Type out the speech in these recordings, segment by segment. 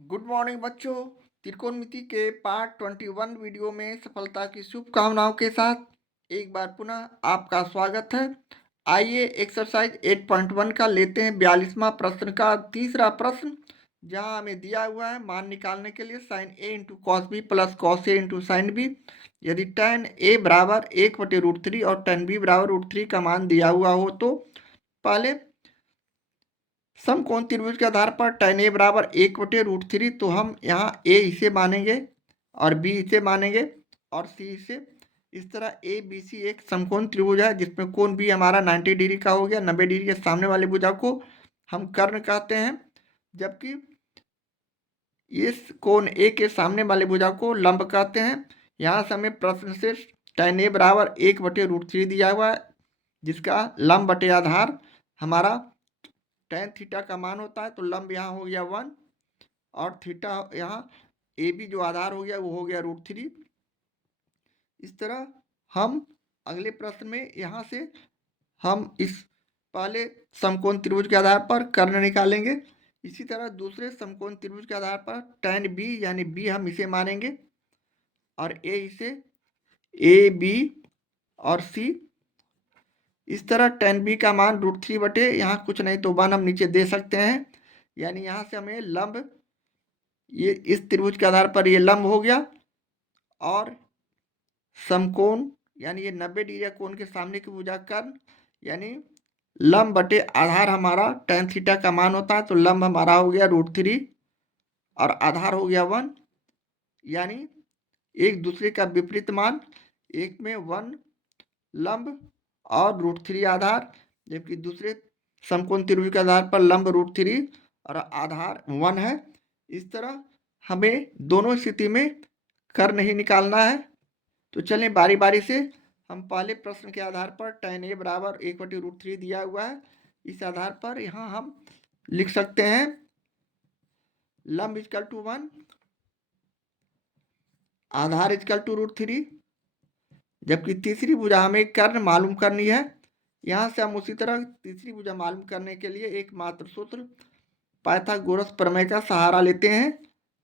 Good morning बच्चों। त्रिकोणमिति के part 21 video में सफलता की शुभकामनाओं के साथ एक बार पुनः आपका स्वागत है। आइए एक्सरसाइज 8.1 का लेते हैं 42वां प्रश्न का तीसरा प्रश्न, जहां हमें दिया हुआ है मान निकालने के लिए sine A into cos B plus cos A into sine B. यदि tan ए बराबर 1/√3 और tan बी बराबर √3 का मान दिया हुआ हो तो पहले समकोण त्रिभुज के आधार पर tan ए बराबर 1/√3, तो हम यहाँ a इसे मानेंगे और b इसे मानेंगे और c इसे। इस तरह ए बी सी एक समकोण त्रिभुज है जिसमें कोण b हमारा 90 डिग्री का हो गया। 90 डिग्री के सामने वाले भुजा को हम कर्ण कहते हैं, जबकि इस कोण a के सामने वाले भुजा को लंब कहते हैं। यहाँ से हमें प्रश्न से tan ए बराबर 1/√3 दिया हुआ है, जिसका लंब बटे आधार हमारा tan थीटा का मान होता है। तो लंब यहाँ हो गया 1 और थीटा यहाँ ए बी जो आधार हो गया वो हो गया √3। इस तरह हम अगले प्रश्न में यहाँ से हम इस पहले समकोण त्रिभुज के आधार पर कर्ण निकालेंगे। इसी तरह दूसरे समकोण त्रिभुज के आधार पर tan बी यानी बी हम इसे मानेंगे और ए इसे, ए बी और सी। इस तरह tan बी का मान √3 बटे यहाँ कुछ नहीं तो 1 हम नीचे दे सकते हैं। यानी यहाँ से हमें लंब, ये इस त्रिभुज के आधार पर ये लंब हो गया और समकोण यानी ये 90 डिग्री कोण के सामने की भुजा कर्ण, यानी लंब बटे आधार हमारा tan थीटा का मान होता है। तो लंब हमारा हो गया √3 और आधार हो गया 1, यानी एक दूसरे का विपरीत मान। एक में 1 लंब और √3 आधार, जबकि दूसरे समकोण त्रिभुज के आधार पर लंब √3 और आधार 1 है। इस तरह हमें दोनों स्थिति में कर्ण ही निकालना है। तो चलें बारी बारी से, हम पहले प्रश्न के आधार पर tan ए बराबर 1/√3 दिया हुआ है, इस आधार पर यहाँ हम लिख सकते हैं लंब इक्वल टू 1, आधार इक्वल टू √3, जबकि तीसरी भुजा हमें कर्ण मालूम करनी है। यहाँ से हम उसी तरह तीसरी भुजा मालूम करने के लिए एकमात्र सूत्र पाइथागोरस प्रमेय का सहारा लेते हैं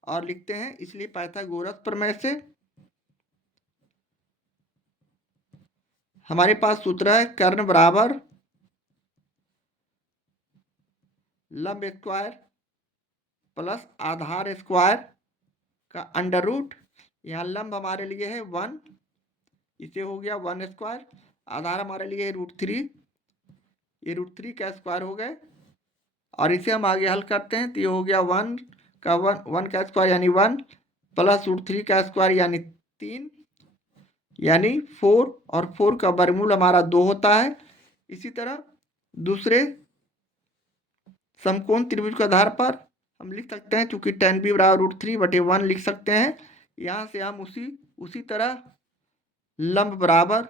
और लिखते हैं। इसलिए पाइथागोरस प्रमेय से हमारे पास सूत्र है कर्ण बराबर लंब स्क्वायर प्लस आधार स्क्वायर का अंडर रूट। यहाँ लंब हमारे लिए है 1, इसे हो गया 1 स्क्वायर, आधार हमारे लिए है √3, ये √3 का स्क्वायर हो गए और इसे हम आगे हल करते हैं तो ये हो गया 1 का स्क्वायर यानी 1 प्लस √3 का स्क्वायर यानी 3, यानी 4 और 4 का वर्गमूल हमारा 2 होता है। इसी तरह दूसरे समकोण त्रिभुज के आधार पर हम लिख सकते हैं, चूंकि tan b बराबर √3 बटे 1 लिख सकते हैं। यहाँ से हम उसी तरह लंब बराबर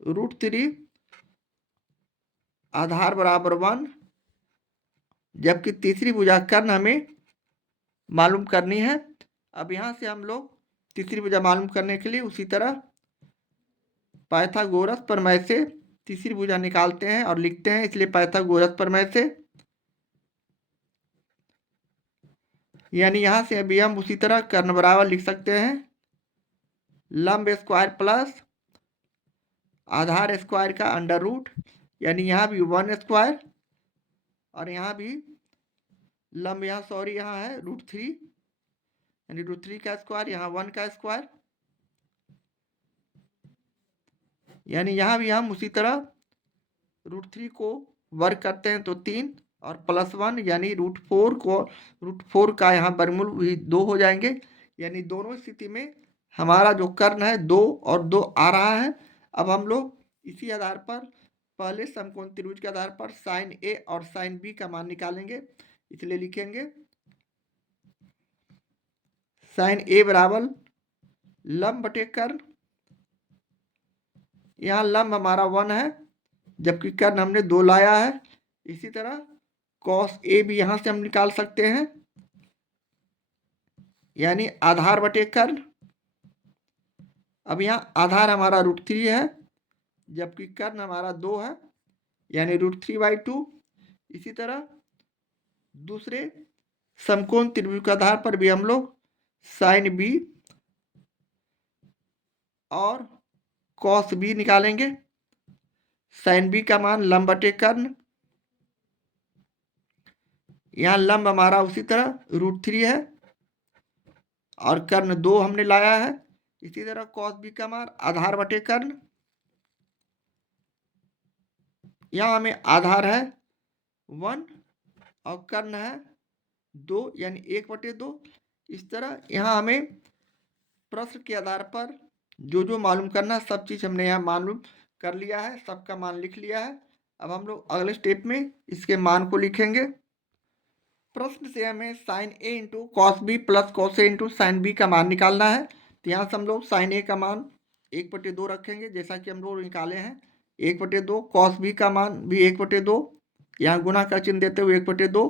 √3 आधार बराबर 1, जबकि तीसरी भुजा कर्ण हमें मालूम करनी है। अब यहाँ से हम लोग तीसरी भुजा मालूम करने के लिए उसी तरह पाइथागोरस प्रमेय से तीसरी भुजा निकालते हैं और लिखते हैं। इसलिए पाइथागोरस प्रमेय से यानी यहाँ से अभी हम उसी तरह कर्ण बराबर लिख सकते हैं लंब स्क्वायर प्लस आधार स्क्वायर का अंडर रूट, यानी यहाँ भी 1 स्क्वायर और यहाँ भी लंब, यहाँ सॉरी यहाँ है √3, यानी √3 का स्क्वायर, यहाँ 1 का स्क्वायर, यानी यहाँ भी हम उसी तरह √3 को वर्ग करते हैं तो 3 और प्लस 1 यानी √4 का यहाँ वर्गमूल भी 2 हो जाएंगे। यानी दोनों स्थिति में हमारा जो कर्ण है 2 और 2 आ रहा है। अब हम लोग इसी आधार पर पहले समकोण त्रिभुज के आधार पर साइन ए और साइन बी का मान निकालेंगे। इसलिए लिखेंगे साइन ए बराबर लंब बटे कर्ण, यहाँ लंब हमारा 1 है जबकि कर्ण हमने 2 लाया है। इसी तरह कॉस ए भी यहाँ से हम निकाल सकते हैं, यानी आधार बटे कर्ण। अब यहाँ आधार हमारा √3 है जबकि कर्ण हमारा 2 है, यानी √3/2। इसी तरह दूसरे समकोण त्रिभुज के आधार पर भी हम लोग साइन बी और कॉस बी निकालेंगे। साइन बी का मान लंब बटे कर्ण, यहाँ लंब हमारा उसी तरह √3 है और कर्ण 2 हमने लाया है। इसी तरह कॉस बी का मान आधार बटे कर्ण, यहाँ हमें आधार है 1 और कर्ण है 2 यानी 1/2। इस तरह यहाँ हमें प्रश्न के आधार पर जो जो मालूम करना सब चीज़ हमने यहाँ मालूम कर लिया है, सबका मान लिख लिया है। अब हम लोग अगले स्टेप में इसके मान को लिखेंगे। प्रश्न से हमें sine A into cos B plus cos A into sine B का मान निकालना है। तो यहाँ से हम लोग साइन ए का मान 1/2 रखेंगे, जैसा कि हम लोग निकाले हैं 1/2। कॉस बी का मान भी 1/2, यहाँ गुना का चिन्ह देते हुए 1/2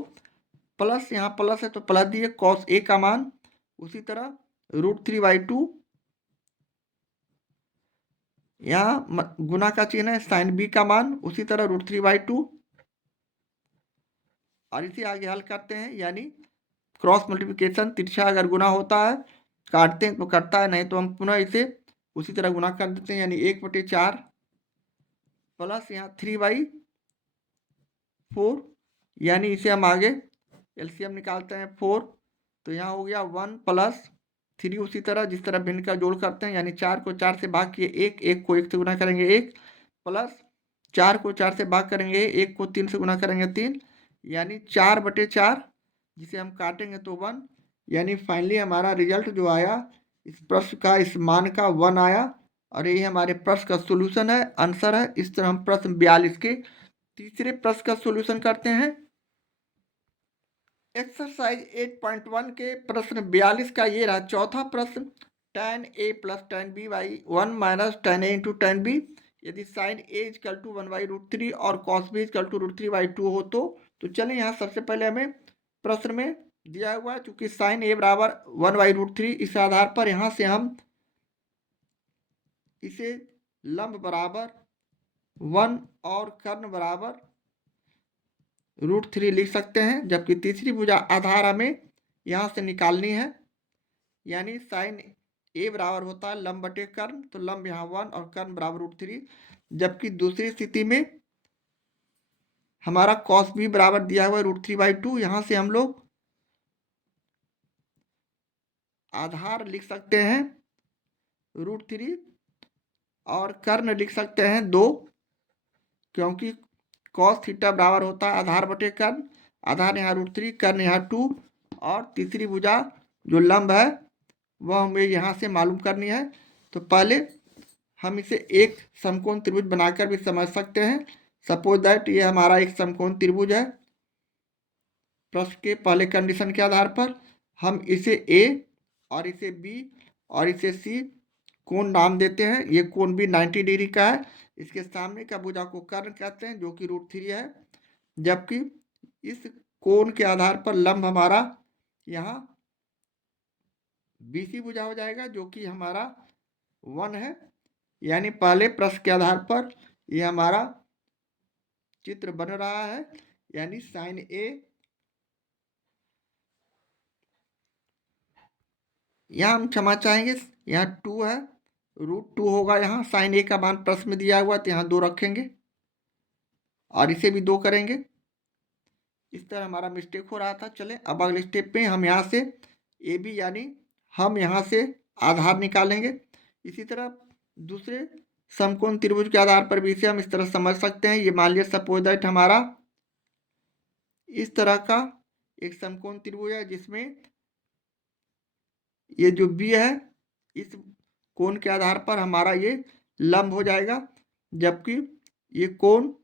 प्लस, यहाँ प्लस है तो प्लस दिए। कॉस ए का मान उसी तरह √3/2, यहाँ गुना का चिन्ह है। साइन बी का मान उसी तरह √3/2 और इसे आगे हल करते हैं, यानी क्रॉस मल्टीप्लिकेशन, तिरछा अगर गुना होता है काटते हैं तो कटता है, नहीं तो हम पुनः इसे उसी तरह गुना कर देते हैं, यानी 1/4 प्लस यहाँ 3/4, यानी इसे हम आगे एलसीएम निकालते हैं 4, तो यहाँ हो गया 1 + 3 उसी तरह जिस तरह भिन्न का जोड़ करते हैं, यानी 4 को 4 से भाग किए 1, 1 को 1 से गुना करेंगे 1, प्लस 4 को 4 से भाग करेंगे 1 को 3 से गुना करेंगे 3, यानी 4/4, जिसे हम काटेंगे तो 1, यानी फाइनली हमारा रिजल्ट जो आया इस प्रश्न का, इस मान का 1 आया और ये हमारे प्रश्न का सोल्यूशन है, आंसर है। इस तरह हम प्रश्न 42 के तीसरे प्रश्न का सोल्यूशन करते हैं। एक्सरसाइज 8.1 के प्रश्न 42 का ये रहा चौथा प्रश्न। tan a + tan b by 1 - tan a × tan b, यदि sin a = 1/√3 और cos b = √3/2 हो तो चलें यहाँ सबसे पहले हमें प्रश्न में दिया हुआ है, चूंकि sin a बराबर 1/√3, इस आधार पर यहाँ से हम इसे लंब बराबर 1 और कर्ण बराबर √3 लिख सकते हैं, जबकि तीसरी भुजा आधार हमें यहाँ से निकालनी है, यानी साइन ए बराबर होता है लंब बटे कर्ण, तो लंब यहाँ 1 और कर्ण बराबर √3, जबकि दूसरी स्थिति में हमारा कॉस बी बराबर दिया हुआ है √3/2, यहाँ से हम लोग आधार लिख सकते हैं √3 और कर्ण लिख सकते हैं 2, क्योंकि कॉस थीटा बराबर होता है आधार बटे कर्ण, आधार यहाँ √3, कर्ण यहाँ 2, और तीसरी भुजा जो लंब है वह हमें यहाँ से मालूम करनी है। तो पहले हम इसे एक समकोण त्रिभुज बनाकर भी समझ सकते हैं। सपोज दैट ये हमारा एक समकोण त्रिभुज है। प्रश्न के पहले कंडीशन के आधार पर हम इसे ए और इसे बी और इसे सी कोण नाम देते हैं। ये कोण भी 90 डिग्री का है। इसके सामने का भुजा को कर्ण कहते हैं, जो कि √3 है, जबकि इस कोण के आधार पर लंब हमारा यहाँ BC भुजा हो जाएगा, जो कि हमारा 1 है। यानी पहले प्रश्न के आधार पर ये हमारा चित्र बन रहा है, यानी साइन ए, यहाँ हम क्षमा चाहेंगे, यहाँ 2 है, √2 होगा, यहाँ साइन ए का मान प्रश्न में दिया हुआ तो यहाँ 2 रखेंगे और इसे भी 2 करेंगे। इस तरह हमारा मिस्टेक हो रहा था। चले अब अगले स्टेप पे हम यहाँ से ए बी, यानी हम यहाँ से आधार निकालेंगे। इसी तरह दूसरे समकोण त्रिभुज के आधार पर भी इसे हम इस तरह समझ सकते हैं। ये मान लिया सपोज दैट हमारा इस तरह का एक समकोण त्रिभुज है, जिसमें ये जो बी है इस कोण के आधार पर हमारा ये लंब हो जाएगा, जबकि ये कोण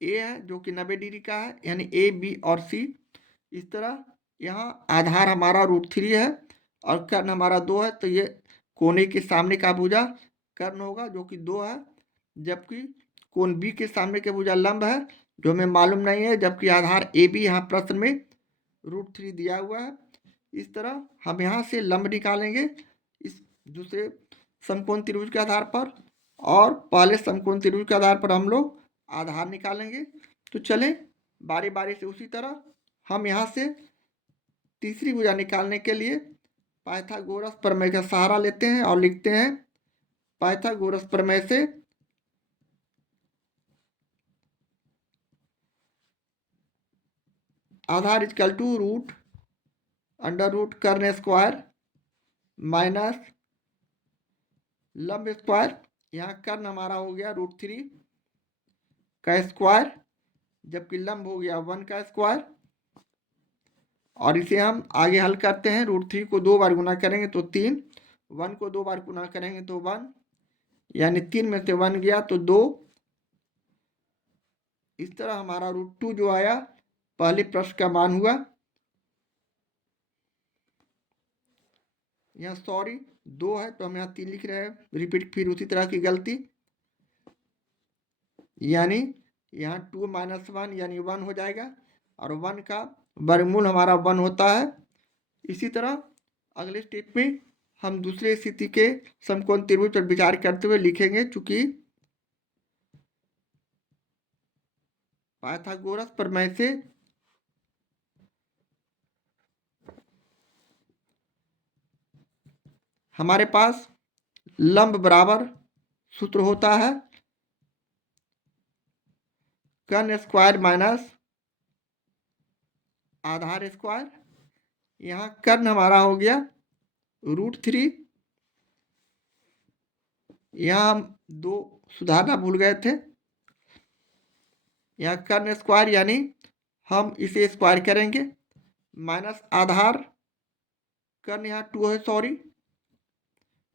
ए है जो कि 90 डिग्री का है, यानी ए बी और सी। इस तरह यहाँ आधार हमारा √3 है और कर्ण हमारा 2 है, तो ये कोने के सामने का भुजा कर्ण होगा जो कि 2 है, जबकि कोण बी के सामने के भुजा लंब है जो हमें मालूम नहीं है, जबकि आधार ए बी यहाँ प्रश्न में √3 दिया हुआ है। इस तरह हम यहाँ से लंब निकालेंगे इस दूसरे समकोण त्रिभुज के आधार पर, और पहले समकोण त्रिभुज के आधार पर हम लोग आधार निकालेंगे। तो चलें बारी बारी से उसी तरह हम यहाँ से तीसरी भुजा निकालने के लिए पाइथागोरस प्रमेय का सहारा लेते हैं और लिखते हैं पाइथागोरस प्रमेय से आधार equal to root under root कर्ण स्क्वायर माइनस लंब स्क्वायर। यहाँ कर्ण हमारा हो गया √3 का स्क्वायर, जबकि लंब हो गया 1 का स्क्वायर। और इसे हम आगे हल करते हैं। √3 को 2 बार गुना करेंगे तो 3, 1 को 2 बार गुना करेंगे तो 1, यानी 3 में से 1 गया तो 2। इस तरह हमारा √2 जो आया पहले प्रश्न का मान हुआ। यहाँ सॉरी 2 है तो हम यहाँ 3 लिख रहे हैं, रिपीट फिर उसी तरह की गलती, यानी यहाँ 2 - 1 यानी 1 हो जाएगा और 1 का वर्गमूल हमारा 1 होता है। इसी तरह अगले स्टेप में हम दूसरे स्थिति के समकोण त्रिभुज पर विचार करते हुए लिखेंगे। चूंकि पाइथागोरस प्रमेय से हमारे पास लंब बराबर सूत्र होता है कर्ण स्क्वायर माइनस आधार स्क्वायर। यहाँ कर्ण हमारा हो गया √3। यहाँ हम 2 सुधारना भूल गए थे। यहाँ कर्ण स्क्वायर यानी हम इसे स्क्वायर करेंगे माइनस आधार कर्ण यहाँ 2 है, सॉरी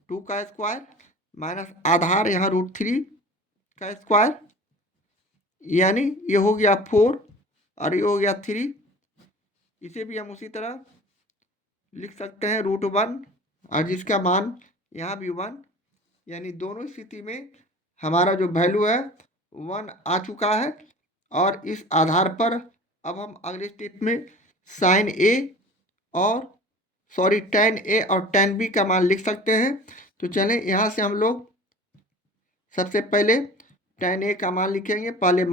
2 का स्क्वायर माइनस आधार यहाँ √3 का स्क्वायर, यानी ये हो गया 4 और ये हो गया 3। इसे भी हम उसी तरह लिख सकते हैं √1 और जिसका मान यहाँ भी 1, यानी दोनों स्थिति में हमारा जो वैल्यू है 1 आ चुका है। और इस आधार पर अब हम अगले स्टेप में sin A और tan A और tan B का मान लिख सकते हैं। तो चलें यहाँ से हम लोग सबसे पहले tan A का मान लिखेंगे। पहले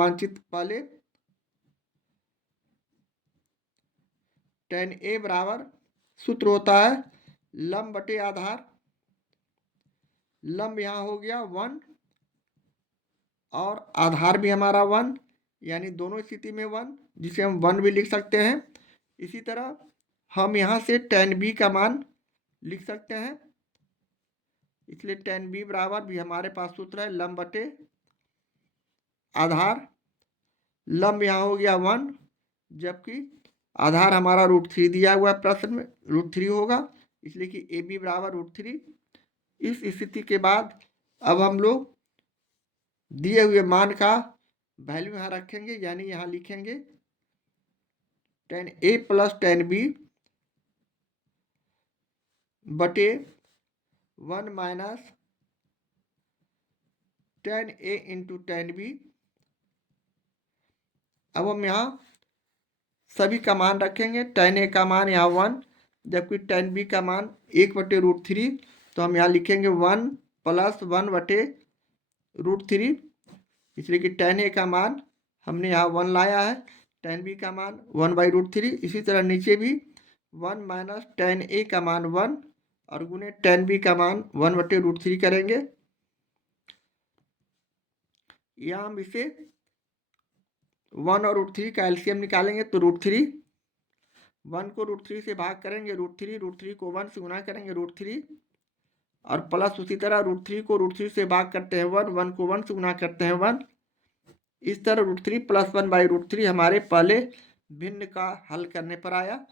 tan A बराबर सूत्र होता है लंब बटे आधार। लंब यहाँ हो गया 1 और आधार भी हमारा 1, यानी दोनों स्थिति में 1, जिसे हम 1 भी लिख सकते हैं। इसी तरह हम यहाँ से tan B का मान लिख सकते हैं, इसलिए tan B बराबर भी हमारे पास सूत्र है लंब बटे आधार। लंब यहाँ हो गया 1, जबकि आधार हमारा √3 दिया हुआ है प्रश्न में, √3 होगा, इसलिए कि AB बराबर √3। इस स्थिति के बाद अब हम लोग दिए हुए मान का वैल्यू यहाँ रखेंगे, यानी यहाँ लिखेंगे tan A + tan B बटे 1 minus tan A × tan B। अब हम यहाँ सभी का मान रखेंगे। tan A का मान यहाँ 1, जबकि tan B का मान 1/√3, तो हम यहाँ लिखेंगे 1 + 1/√3, इसलिए कि tan A का मान हमने यहाँ 1 लाया है, tan B का मान 1/√3। इसी तरह नीचे भी 1 माइनस tan A का मान 1 और गुने tan B का मान 1/√3 करेंगे। यहाँ हम इसे 1 और √3 का एलसीएम निकालेंगे तो √3, 1 को √3 से भाग करेंगे √3 को 1 से गुना करेंगे √3 और प्लस उसी तरह √3 को √3 से भाग करते हैं 1 को 1 से गुना करते हैं 1। इस तरह √3 + 1/√3 हमारे पहले भिन्न का हल करने पर आया।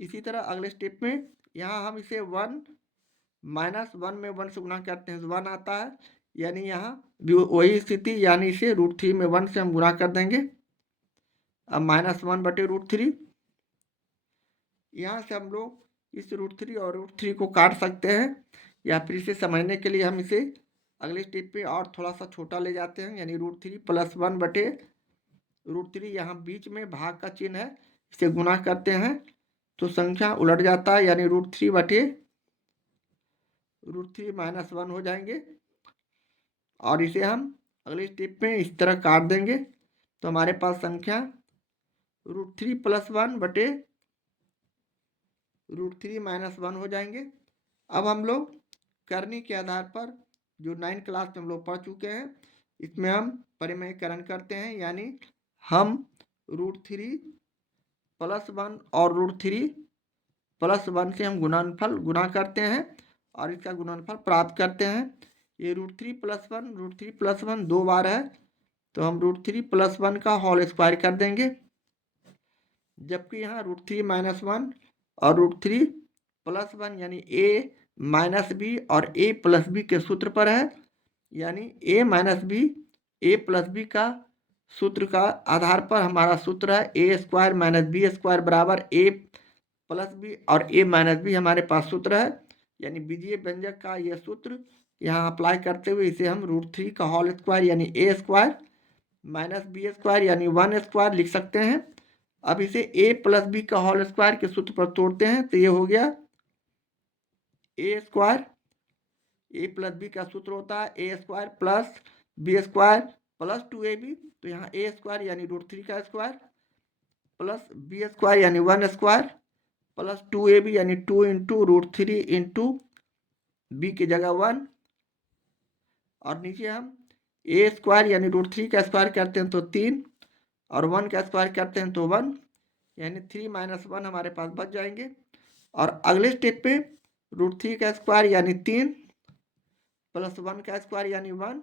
इसी तरह अगले स्टेप में यहाँ हम इसे 1 - 1 में 1 से गुना करते हैं तो 1 आता है, यानी यहाँ भी वही स्थिति, यानी इसे √3 में 1 से हम गुना कर देंगे। अब -1/√3, यहाँ से हम लोग इस √3 और √3 को काट सकते हैं, या फिर इसे समझने के लिए हम इसे अगले स्टेप पे और थोड़ा सा छोटा ले जाते हैं, यानी √3 + 1/√3, यहाँ बीच में भाग का चिन्ह है, इसे गुना करते हैं तो संख्या उलट जाता है, यानी √3/√3 -1 हो जाएंगे। और इसे हम अगले स्टेप में इस तरह काट देंगे तो हमारे पास संख्या √3 + 1/√3 √3 - 1 हो जाएंगे। अब हम लोग करनी के आधार पर जो 9 क्लास में हम लोग पढ़ चुके हैं, इसमें हम परिमेयकरण करते हैं, यानी हम √3 + 1 और √3 + 1 से हम गुणनफल गुणा करते हैं और इसका गुणनफल प्राप्त करते हैं। ये √3 + 1 √3 + 1 2 बार है, तो हम √3 + 1 का होल स्क्वायर कर देंगे, जबकि यहाँ √3 - 1 और √3 + 1 यानी a - b और a + b के सूत्र पर है, यानी a - b a + b का सूत्र का आधार पर हमारा सूत्र है a² - b² बराबर a + b और a - b हमारे पास सूत्र है, यानी बीजीय व्यंजक का यह सूत्र यहाँ अप्लाई करते हुए इसे हम √3 का होल स्क्वायर यानी a² - b² यानी 1² लिख सकते हैं। अब इसे a + b का होल स्क्वायर के सूत्र पर तोड़ते हैं, तो ये हो गया a², a + b का सूत्र होता है a² + b² + 2ab, तो यहाँ a² यानी √3 का स्क्वायर प्लस b² यानी 1² प्लस 2ab यानी 2 × √3 × b की जगह 1, और नीचे हम a² यानी √3 का स्क्वायर करते हैं तो 3 और 1 का स्क्वायर करते हैं तो 1, यानी 3 - 1 हमारे पास बच जाएंगे। और अगले स्टेप पे √3 का स्क्वायर यानी 3 प्लस 1 का स्क्वायर यानी 1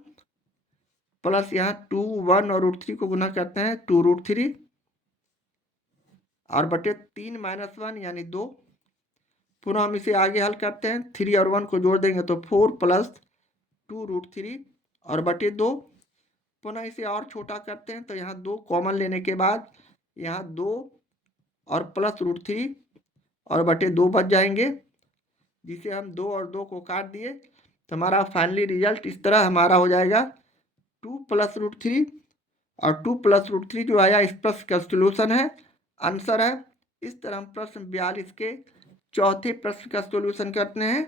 प्लस यहाँ 2 1 और √3 को गुना करते हैं 2 √3 और बटे 3 - 1 यानी 2। पुनः हम इसे आगे हल करते हैं, 3 और 1 को जोड़ देंगे तो 4 + 2 √3 और बटे 2। पुनः इसे और छोटा करते हैं, तो यहाँ 2 कॉमन लेने के बाद यहाँ 2 और प्लस √3 और बटे 2 बच जाएंगे, जिसे हम 2 और 2 को काट दिए, तो हमारा फाइनली रिजल्ट इस तरह हमारा हो जाएगा 2 + √3 और 2 + √3 जो आया इस प्रश्न का सोल्यूशन है, आंसर है। इस तरह हम प्रश्न 42 के चौथे प्रश्न का सोल्यूशन करते हैं।